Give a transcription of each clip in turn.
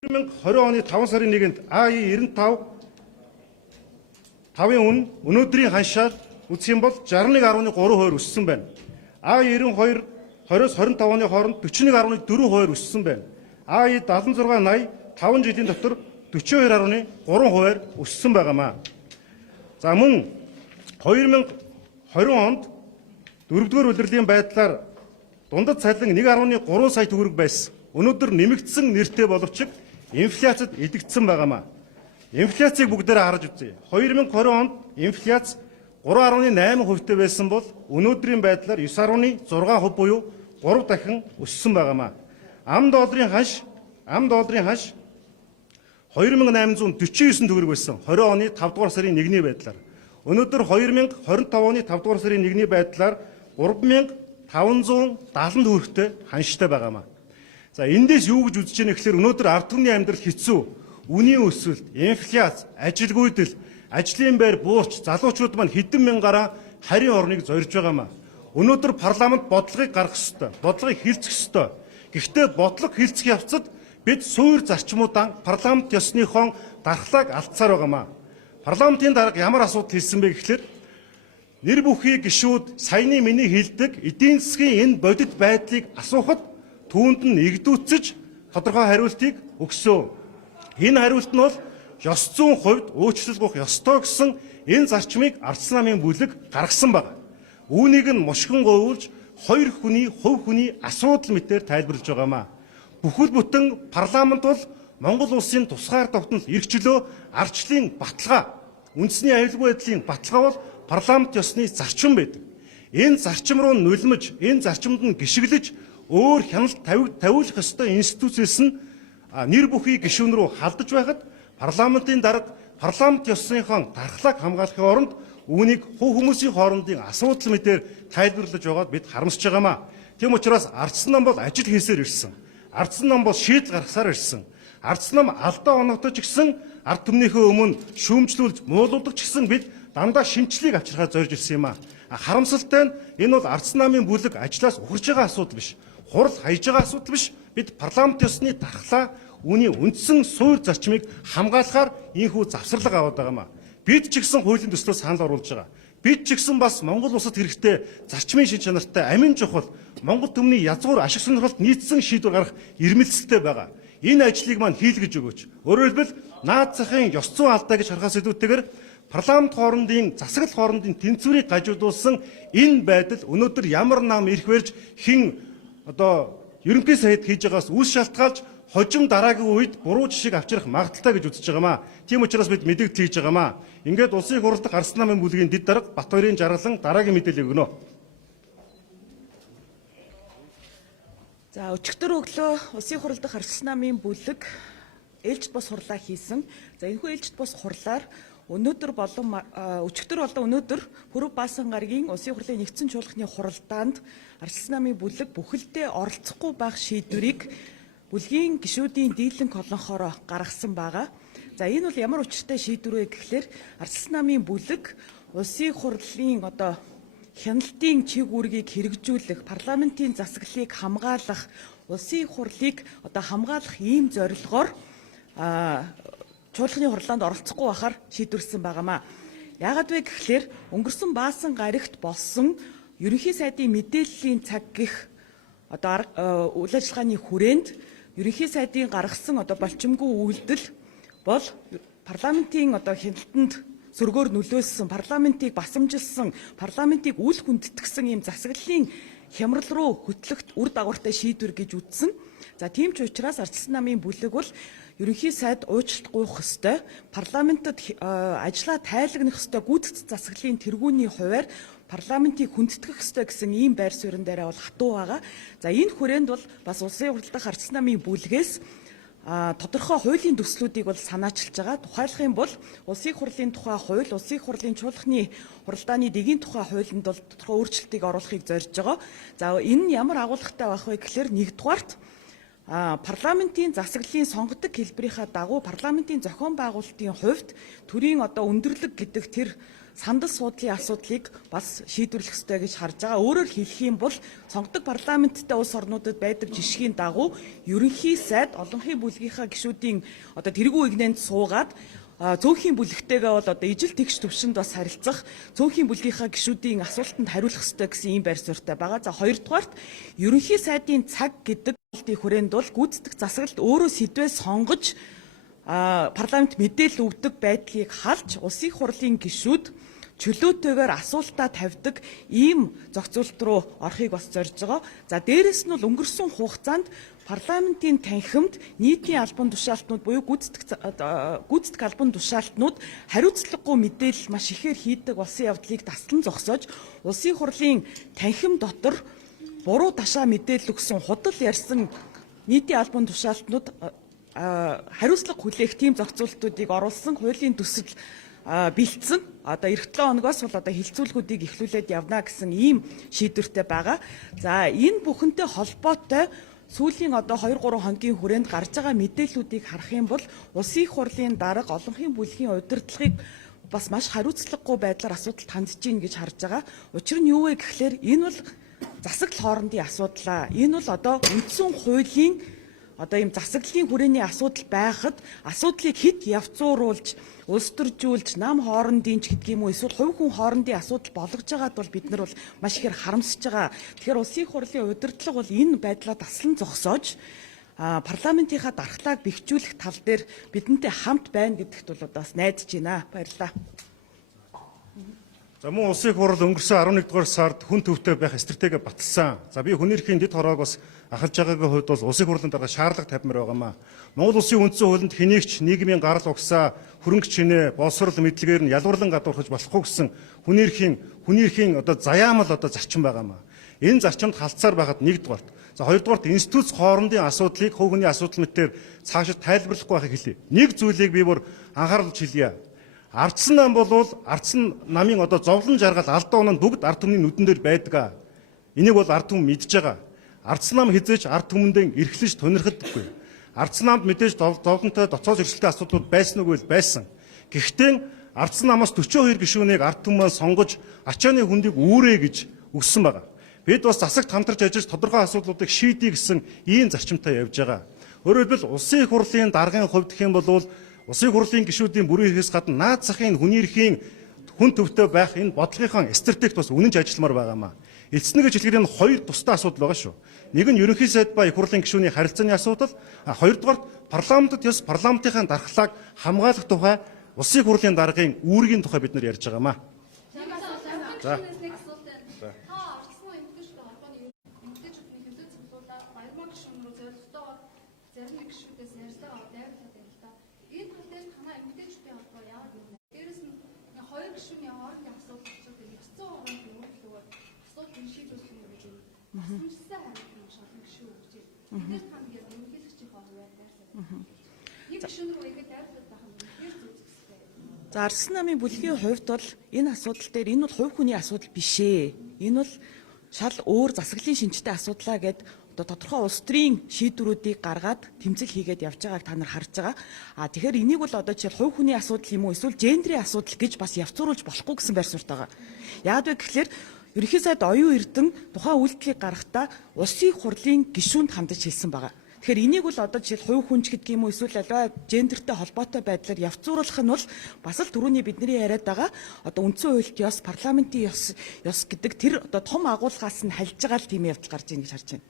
2020 оны 5 сарын 1-нд AI-95-5-ын үн өнөөдрийн ханшаар үзэх юм бол 61.3% өссөн байна. AI-92 20-25 оны хооронд 41.4% өссөн байна. AI-76-80 5 жилийн дотор 42.3% өссөн байгаамаа. За мөн 2020 онд 4-р улирлын байдлаар дундад цалин 1.3 сая төгрөг байсан. Өнөөдөр нэмэгдсэн нэртэй боловч инфляцид идэгдсэн байгаамаа. Инфляцийг бүгдээрээ харж үзье. 2020 онд инфляц 3.8% байсан бол өнөөдрийн байдлаар 9.6% буюу 3 дахин өссөн байгаамаа. Ам долларын ханш 2849 төгрөг байсан 20 оны 5 дугаар сарын 1-ний байдлаар. Өнөөдөр 2025 оны 5 дугаар сарын 1-ний байдлаар 3570 төгрөгтэй ханштай байгаамаа. За эндээс юу гэж үзэж байна гэхээр өнөөдөр ард түмний амьдрал хэцүү, үнийн өсөлт, инфляц, ажилгүйдэл, ажлын байр буурч, залуучууд маань хэдэн мянгаараа харийн орныг зорж байгаамаа. Өнөөдөр парламент бодлогыг гаргах ёстой, бодлогыг хэлцэх ёстой. Гэхдээ бодлого хэлцэх явцад бид суур зарчмуудаа парламент ёсныхон дархлааг алдсаар байгаамаа. Парламентын дарга ямар асуудал хэлсэн бэ гэхээр нэр бүхий гишүүд саяны миний хэлдэг эдийн засгийн энэ бодит байдлыг асуухад түүнд нь нэгдүүцэж тодорхой хариултыг өгсөн. Энэ хариулт нь бол ёс зүйн хувьд өөрчлөлт ёстой гэсэн энэ зарчмыг ардсан намын бүлэг гаргасан байна. Үүнийг нь мушгин говьлж хоёр хүний хувь хүний асуудал мэтээр тайлбарлаж байгаамаа. Бүхэл бүтэн парламент бол Монгол улсын тусгаар тогтнол эрхчлөө ардчлалын баталгаа, үндэсний аюулгүй байдлын баталгаа бол парламент ёсны зарчим байдаг. Энэ зарчим руу нулимж, энэ зарчимд нь гიშгэлж өөр хяналт тавиулах ёстой институцээс нь нэр бүхий гишүүн рүү халдаж байхад парламентын дарга парламент ёсныхон дархлааг хамгаалахын оронд үүнийг хүмүүсийн хоорондын асуудал мэтээр тайлбарлаж байгаад бид харамсаж байгаамаа. Тийм учраас ардсан нам бол ажил хийсээр ирсэн. Ардсан нам бол шийдэл гаргасаар ирсэн. Ардсан нам алдаа оногдож гисэн ард түмнийхээ өмнө шүүмжлүүлж муулуулдаг ч гэсэн бид дандаа шинжлэлийг авчрахаар зорж ирсэн юм аа. Харамсалтай нь энэ бол ардсан намын бүлэг ажлаас ухарж байгаа асуудал биш. Хурал хаяж байгаа асуудал биш. Бид парламент ёсны дархлаа, үүний үндсэн суур зарчмыг хамгаалахаар ийхүү завсарлага аваад байгаамаа. Бид ч гэсэн хуулийн төслөө санал оруулж байгаа. Бид ч гэсэн бас Монгол улсад хэрэгтэй зарчмын шин чанартай амин чухал Монгол төмний язгуур ашиг сонирхолд нийцсэн шийдвэр гаргах ирмэлцэлтэй байгаа. Энэ ажлыг маань хийлгэж өгөөч. Өөрөөр хэлбэл наад захын ёс зүйн алдаа гэж харахаас илүүтэйгээр парламент хоорондын засаглал хоорондын тэнцвэрийг гажуудуулсан энэ байдал өнөөдөр ямар нам ирэх вэрж хэн ерөнхий сайд хийж байгаас үс шалтгаалж хожим дараагийн үед буруу жишийг авчрах магадaltaй гэж үзэж байгаамаа. Тийм учраас бид мэдээлэл хийж байгаамаа. Ингээд улсын хурлд ардсан намын бүлгийн дэд дарга Батбаярын жаргалан дараагийн мэдээлэл өгнө. За өчигдөр өглөө улсын хурлд ардсан намын бүлэг ээлжид бос хурлаа хийсэн. За энэхүү ээлжид бос хурлаар өнөөдөр Пүрэв Баасан гарагийн улсын хурлын нэгдсэн чуулганы хуралдаанд ардсан намын бүлэг бүхэлдээ оролцохгүй байх шийдвэрийг бүлгийн гишүүдийн дийлэнх олонхоор гаргасан байгаа. За энэ бол ямар учиртай шийдвэр вэ гэхлээр ардсан намын бүлэг улсын хурлын хяналтын чиг үүргийг хэрэгжүүлэх, парламентын засаглалыг хамгаалах, улсын хурлыг хамгаалах ийм зорилгоор чуулганы хурлаанд оролцохгүй байхаар шийдвэрлсэн байгаамаа. Яагаад вэ гэхлээр өнгөрсөн Баасан гарагт болсон ерөнхий сайдын мэдээллийн цаг гэх үйл ажиллагааны хүрээнд ерөнхий сайдын гаргасан болчимгүй үйлдэл бол парламентын хяналтанд сөргөөр нөлөөлсөн, парламентыг басамжилсан, парламентыг үл хүндэтгсэн ийм засаглалын хямрал руу хөтлөхт үр дагавартай шийдвэр гэж үзсэн. За тийм ч учраас ардсан намын бүлэг бол ерөнхий сайд уучлалт гуйх ёстой, парламентод ажиллаа тайлагнах ёстой гүйцэтгэх засаглалын тэргүүний хувьар парламентыг хүндэтгэх ёстой гэсэн ийм байр суурин дээр бол хатуу байгаа. За энэ хүрээнд бол бас улсын хурлд ардсан намын бүлгээс тодорхой хуулийн төслүүдийг бол санаачилж байгаа. Тухайлах юм бол улсын хурлын тухай хууль, улсын хурлын чуулганы хуралдааны дэгийн тухай хуулинд бол тодорхой өөрчлөлтийг оруулахыг зорж байгаа. За энэ нь ямар агуулгатай байх вэ гэхээр нэгдүгээрт парламентын засаглалын сонгодог хэлбэрийнхаа дагуу парламентын зохион байгуулалтын хувьд төрийн өндөрлөг гэдэг тэр сандал суудлын асуудлыг бас шийдвэрлэх ёстой гэж харж байгаа. Өөрөөр хэлэх юм бол сонгодог парламенттай улс орнуудад байдаг жишгийн дагуу ерөнхий сайд олонхын бүлгийнхаа гишүүдийн одоо тэргүү игнэнд суугаад цөөхөн бүлэгтэйгээ бол одоо ижил тэгш төвшөнд бас харилцах, цөөхөн бүлгийнхаа гишүүдийн асуултанд хариулах ёстой гэсэн ийм байр суурьтай байгаа. За хоёрдугаарт ерөнхий сайдын цаг гэдэг хүрээнд бол гүйцэтгэх засаглалт өөрөө сэдвээ сонгож парламент мэдээлэл өгдөг байдлыг халж улсын хурлын гишүүд чөлөөтэйгээр асуултаа тавьдаг ийм зохицуулт руу орохыг бас зорж байгаа. За дээрэс нь бол өнгөрсөн хугацаанд парламентын танхимд нийтийн албан тушаалтнууд буюу гүйцэтгэх албан тушаалтнууд хариуцлагагүй мэдээлэл маш ихээр хийдэг болсон явдлыг таслан зогсоож улсын хурлын танхим дотор буруу ташаа мэдээлэл өгсөн худал ярьсан нийтийн албан тушаалтнууд хариуцлага хүлээх тийм зохицуултуудыг оруулсан хуулийн төсөл бэлдсэн. Одоо эх 7 хоногоос бол одоо хилцүүлгүүдийг эхлүүлээд явна гэсэн ийм шийдвэртэй байгаа. За энэ бүхэнтэй холбоотой сүүлийн одоо 2-3 хоногийн хүрээнд гарч байгаа мэдээллүүдийг харах юм бол улсын их хурлын дарга олонхын бүлгийн удирдлагыг бас маш хариуцлагагүй байдлаар асуудалд хандж гин гэж харж байгаа. Учир нь юу вэ гэхлээр энэ бол засаглал хоорондын асуудал. Энэ бол одоо үндсэн хуулийн одоо ийм засаглалын хүрээний асуудал байхад асуудлыг хэд явцууруулж, улс төржүүлж, нам хоорондын ч гэдэг юм уу эсвэл хувь хүн хоорондын асуудал болгож байгаад бол бид нар бол маш ихээр харамсаж байгаа. Тэгэхээр улсын их хурлын удирдлага бол энэ байдлаа таслан зогсоож парламентынхаа дархлааг бэхжүүлэх тал дээр бидэнтэй хамт байна гэдэгт бол бас найдаж байна. Баярлалаа. За мөн улсын их хурл өнгөрсөн 11 дугаар сард хүн төвтэй байх стратеги баталсан. За би хүний эрхийн дэд хороог бас ахалж байгаагийн хувьд бол улсын их хурлын дарга шаардлага тавьмаар байгаамаа. Монгол улсын үндсэн хуулинд хэнийгч нийгмийн гарал угсаа, хөрөнгө чинээ, боловсрол мэдлэгээр нь ялварлан гадуурхаж болохгүй гэсэн хүний эрхийн одоо заяамал одоо зарчим байгаамаа. Энэ зарчимд халтсаар байхад нэгдүгээрт. За хоёрдугаарт институт хоорондын асуудлыг хувь хүний асуудал мэтээр цаашид тайлбарлахгүй байхыг хэлье. Нэг зүйлийг би бүр анхааруулж хэлье. Ардсан нам болвол ардсан намын одоо зовлон жаргал алдаа оноо бүгд ард түмний нүдэн дээр байдаг. Энийг бол ард түмэн мэдж байгаа. Ардсан нам хизээч ард түмэндээ эрхлэж тунирхдаггүй. Ардсан намд мэдээж зовлонтой доцоож эрсдэлтэй асуудлууд байсан уу гэвэл байсан. Гэхдээ ардсан намаас 42 гишүүнийг ард түмэн сонгож ачааны хүндийг үүрээ гэж өгсөн байгаа. Бид бас засагт хамтарч ажиллаж тодорхой асуудлуудыг шийдэе гэсэн ийм зарчимтай явж байгаа. Өөрөөр хэлбэл улсын их хурлын даргын хувьд гэх юм бол улсын их хурлын гишүүдийн бүрийн эрхээс гадна наад захын хүний эрхийн хүн төвтэй байх энэ бодлогынхон стратегт бас үнэнч ажилламаар байгаамаа. Эцнэг гэж хэлэхээр энэ хоёр тусдаа асуудал байгаа шүү. Нэг нь ерөнхий сайд ба их хурлын гишүүний харилцааны асуудал, хоёрдугаар парламентод ёс парламентын дархлааг хамгаалах тухай улсын их хурлын даргын үүргийн тухай бид нар ярьж байгаамаа. За. За Ардсан намын бүлгийн хувьд бол энэ асуудал дээр энэ бол хувь хүний асуудал биш ээ. Энэ бол шал өөр засаглалын шинжтэй асуудлаа гэд одоо тодорхой улс төрийн шийдвэрүүдийг гаргаад тэмцэл хийгээд явж байгааг та нар харж байгаа. Тэгэхээр энийг бол одоо жишээл хувь хүний асуудал юм уу эсвэл гендрийн асуудал гэж бас явцууруулж болохгүй гэсэн байр суурьтай байгаа. Яагаад вэ гэхээр ерөнхий сайд оюун эрдэн тухайн үйлдэлийг гаргахдаа улсын хурлын гишүүнд хандаж хэлсэн байгаа. Тэгэхээр энийг бол одоо жишээл хувь хүнч гэдэг юм уу эсвэл аливаа гендертэй холбоотой байдлаар явцууруулах нь бол бас л түрүүний бидний яриад байгаа одоо үндсэн хуульд ёс, парламентын ёс гэдэг тэр одоо том агуулгаас нь хальж байгаа л тийм явдал гарч ийн гэж харж байна.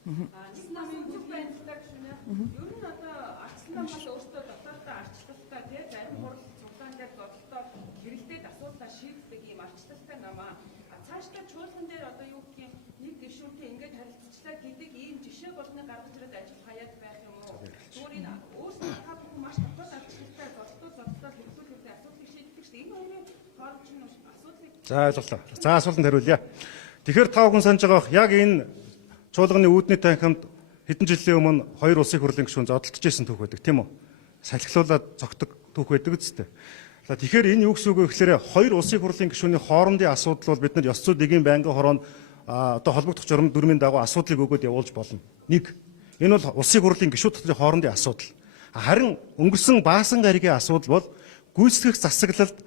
Ардсан намын бүх байдлаа гүшнэ. Ер нь одоо ардсан нам бол өөртөө дотоодоо арчлалтай тий зарим хурал цуглаан дээр бодлоо хэрэглээд асуудлаа шийддэг ийм арчлалтай намаа. Цаашдаа чуулган дээр одоо юу гэх юм нэг гишүүнтэй ингэж харилцчлаа гэдэг ийм жишээ болгоны гаргаж ирээд ажил хаяад байх юм уу? Зүгээр энэ өөрсдөө та бүхэн маш дотоод арчлалтай бодлоо хэрэглүүлэх асуудлыг шийддэг шүү дээ. Энэ хоёрын хооронд чинь асуудлыг За ойлголоо. За асуултанд хариулъя. Тэгэхээр та бүхэн санаж байгаа яг энэ чуулганы үүдний танхимд хэдэн жилийн өмнө хоёр улсын их хурлын гишүүн зодтолж байсан түүх байдаг тийм үү? Салхилуулаад зогтдог түүх байдаг үстэй. Тэгэхээр энэ юу гэсэн үг вэ гэхээр хоёр улсын их хурлын гишүүний хоорондын асуудал бол бид нар ёс зүйн дэгийн байнгын хороонд одоо холбогдох журам дүрмийн дагуу асуудлыг өгөөд явуулж болно. Нэг. Энэ бол улсын их хурлын гишүүд дотрын хоорондын асуудал. Харин өнгөрсөн Баасан гаригийн асуудал бол гүйцэтгэх засаглалд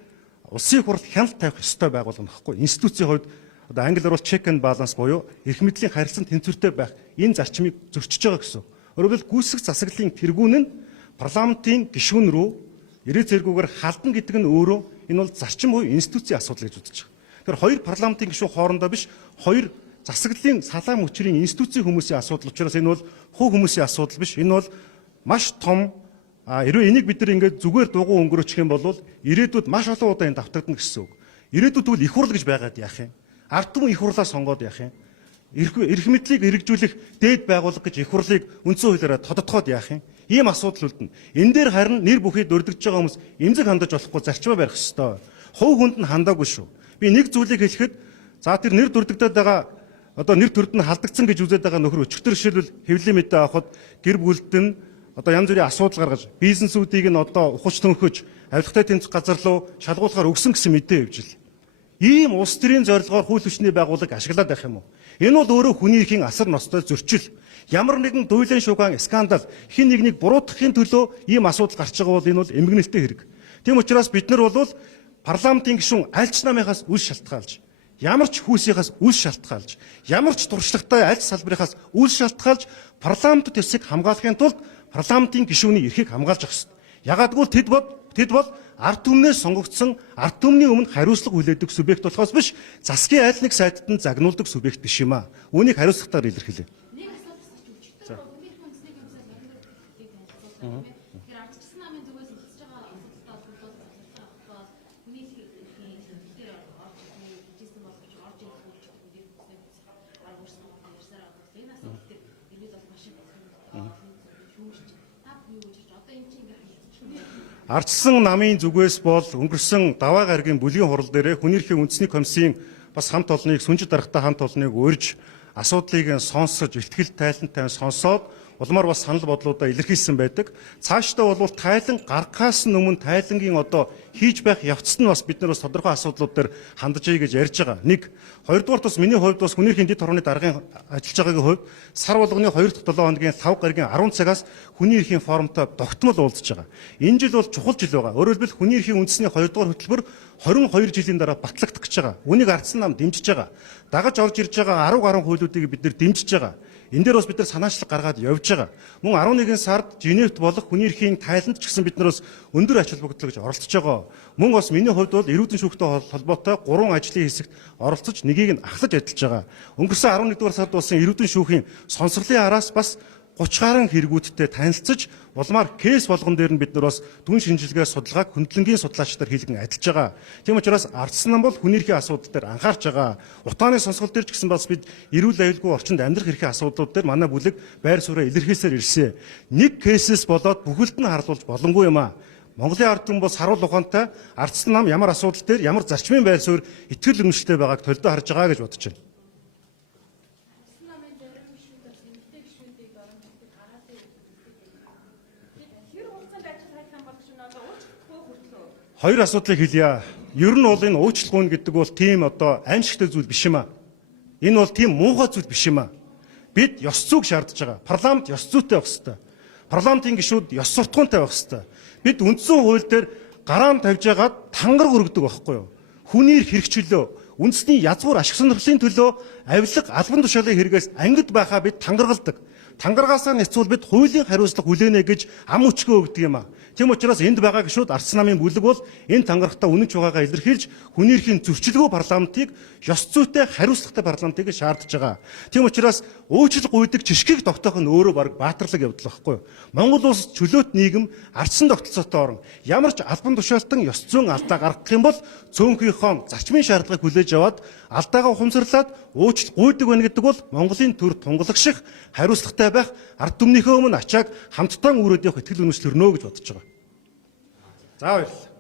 улсын хурал хяналт тавих ёстой байгууллага нөхгүй. Институцийн хувьд одоо англиар бол check and balance буюу эрх мэдлийн харилцан тэнцвэртэй байх энэ зарчмыг зөрчиж байгаа гэсэн. Өөрөөр хэлбэл гүйцэх засаглалын тэргүүн нь парламентын гишүүн рүү ирээ зэргүүгээр халдна гэдэг нь өөрөө энэ бол зарчим буюу институцийн асуудал гэж үзэж байгаа. Тэгэхээр хоёр парламентын гишүүн хоорондоо биш, хоёр засаглалын салаа мөчрийн институцийн хүмүүсийн асуудал учраас энэ бол хувь хүмүүсийн асуудал биш. Энэ бол маш том хэрвээ энийг бид нар ингээд зүгээр дугуй өнгөрөөчих юм бол ирээдүйд маш олон удаа энэ давтагдана гэсэн үг. Ирээдүйд тэгвэл их хурл гэж байгаад яах юм? Ард түмэн их хурлаа сонгоод яах юм? Эрх мэдлийг хэрэгжүүлэх дээд байгууллага гэж их хурлыг үндсэн хуулиараа тодотгоод яах юм? Ийм асуудал үлдэнэ. Энэ дээр харин нэр бүхий дурддаж байгаа хүмүүс эмзэг хандаж болохгүй зарчмаа барих ёстой. Хувь хүнд нь хандаагүй шүү. Би нэг зүйлийг хэлэхэд за тэр нэр дурддагдаад байгаа одоо нэр төрд нь халдагдсан гэж үзээд байгаа нөхөр өчигдөр жишээлбэл хэвлэлийн мэдээ авахд гэр бүлд нь одоо янз бүрийн асуудал гаргаж бизнесүүдийг нь одоо ухаж төнхөж авилгатай тэмцэх газар руу шалгуулахаар өгсөн гэсэн мэдээ хэвжил. Ийм улс төрийн зорилгоор хууль хүчний байгууллага ашиглаад байх юм уу? Энэ бол өөрөө хүний эрхийн асар ностой зөрчил. Ямар нэгэн дуйлан шугаан скандал хин нэгнийг буруутгахын төлөө ийм асуудал гарч байгаа бол энэ бол эмгэнэлтэй хэрэг. Тийм учраас бид нар бол парламентын гишүүн аль ч намынхаас үл шалтгаалж, ямар ч хүүсийнхаас үл шалтгаалж, ямар ч туршлагатай аль салбарынхаас үл шалтгаалж парламентд ёсыг хамгаалахын тулд парламентын гишүүний эрхийг хамгаалж явах ёстой. Ягагтгүй тэд бол ард түмнээс сонгогдсон ард түмний өмнө хариуцлага хүлээдэг субъект болохоос биш засгийн айл нэг сайтад нь загнуулдаг субъект биш юм аа. Үүнийг хариуцлагатаар илэрхийлээ. Нэг асуулт асууж өчигдөр бүгд хүнсний юмсаа баримтад тэгэхээр ардчилсан намын зүгээс хэлж байгаа асуудалтай холбоотой хүний эрхийн дээр орж ирсэн боловч орж ирэх үеч бүгд хүнсний аргуурсан ярьсаар байгаа. Энэ асуудал дээр ирээд бол маш их шүүмжч та юу гэж одоо энэ чинь Ардчилсан намын зүгээс бол өнгөрсөн даваа гарагийн бүлгийн хурал дээрээ хүний эрхийн үндэсний комиссийн бас хамт олныг сүнжид даргатай хамт олныг урьж асуудлыг сонсож ихтгэл тайлантай сонсоод улмаар бас санал бодлуудаа илэрхийлсэн байдаг. Цаашдаа бол тайлан гаргахаас өмнө тайлангийн одоо хийж байх явцад нь бас бид нар бас тодорхой асуудлууд дээр хандаж ий гэж ярьж байгаа. Нэг, хоёрдугаар бас миний хувьд бас хүний эрхийн дэд хорооны даргын ажиллаж байгаагийн хувьд сар болгоны 2 дахь 7 хоногийн 5 гарагийн 10 цагаас хүний эрхийн форумтай тогтмол уулзж байгаа. Энэ жил бол чухал жил байгаа. Өөрөөр хэлбэл хүний эрхийн үндэсний 2 дугаар хөтөлбөр 22 жилийн дараа батлагдах гэж байгаа. Үнийг ардсан нам дэмжиж байгаа. Дагаж орж ирж байгаа 10 гаруй хуулиудыг бид нар дэмжиж байгаа. Энэ дээр бас бид нар санаачлаг гаргаад явж байгаа. Мөн 11 сард Женевт болох хүний эрхийн тайланд ч гэсэн бид нар бас өндөр ач холбогдол гэж оролцож байгаа. Мөн бас миний хувьд бол эрүүдэн шүүхтэй холбоотой 3 ажлын хэсэгт оролцож нэгийг нь ахлаж ажиллаж байгаа. Өнгөрсөн 11 дугаар сард болсон эрүүдэн шүүхийн сонсголын араас бас 30 гаруй хэрэгүүдтэй танилцж улмаар кейс болгон дээр нь бид нар бас дүн шинжилгээ судалгааг хөндлөнгийн судлаачдаар хийлгэн ажиллаж байгаа. Тийм учраас ардсан нам бол хүний эрхийн асуудал дээр анхаарч байгаа. Утааны сонсгол дээр ч гэсэн бас бид эрүүл аюулгүй орчинд амьдрах эрхийн асуудлууд дээр манай бүлэг байр сууриа илэрхийлсээр ирсэн. Нэг кейсээс болоод бүхэлд нь харлуулж боломгүй юм аа. Монголын ард түмэн бас харуул ухаантай ардсан нам ямар асуудал дээр ямар зарчмын байр суурь итгэл үнэмшилтэй байгааг толдоо харж байгаа гэж бодож байна. Хоёр асуудлыг хэлье. Ер нь бол энэ уучлалгүйн гэдэг бол тийм одоо аимшигтай зүйл биш юм аа. Энэ бол тийм муухай зүйл биш юм аа. Бид ёс зүйг шаардж байгаа. Парламент ёс зүйтэй байх ёстой. Парламентын гишүүд ёс суртахуунтай байх ёстой. Бид үндсэн хууль дээр гараам тавьж байгаад тангараг өргөдөг байхгүй юу? Хүний эрх хэрэгчлөө, үндэсний язгуур ашиг сонирхлын төлөө авилга албан тушаалын хэрэгээс ангид байхаа бид тангаргалдаг. Тангаргаасаа нэцүүл бид хуулийн хариуцлага хүлээнэ гэж ам өчгөө өгдөг юм аа. Тийм учраас энд байгаа гишүүд ардсан намын бүлэг бол энэ тангарагтаа үнэн чугаагаа илэрхийлж хүний эрхийн зөрчилгүй парламентыг ёс зүйтэй хариуцлагатай парламентыг шаардж байгаа. Тийм учраас уучлал гуйдаг жишгийг тогтоох нь өөрөө баг баатарлаг явдал байхгүй юу? Монгол улс чөлөөт нийгэм ардсан тогтолцоотой орн ямар ч албан тушаалтан ёс зүйн алдаа гаргах юм бол цөөнхийнхөө зарчмын шаардлагыг хүлээж аваад алдаагаа ухамсарлаад уучлал гуйдаг байна гэдэг бол Монголын төр тунгалагших хариуцлагатай байх ард түмнийхөө өмнө ачааг хамтдаа үүрээд явах итгэл үнэмшил төрнө гэж бодож байгаа. За баярлалаа.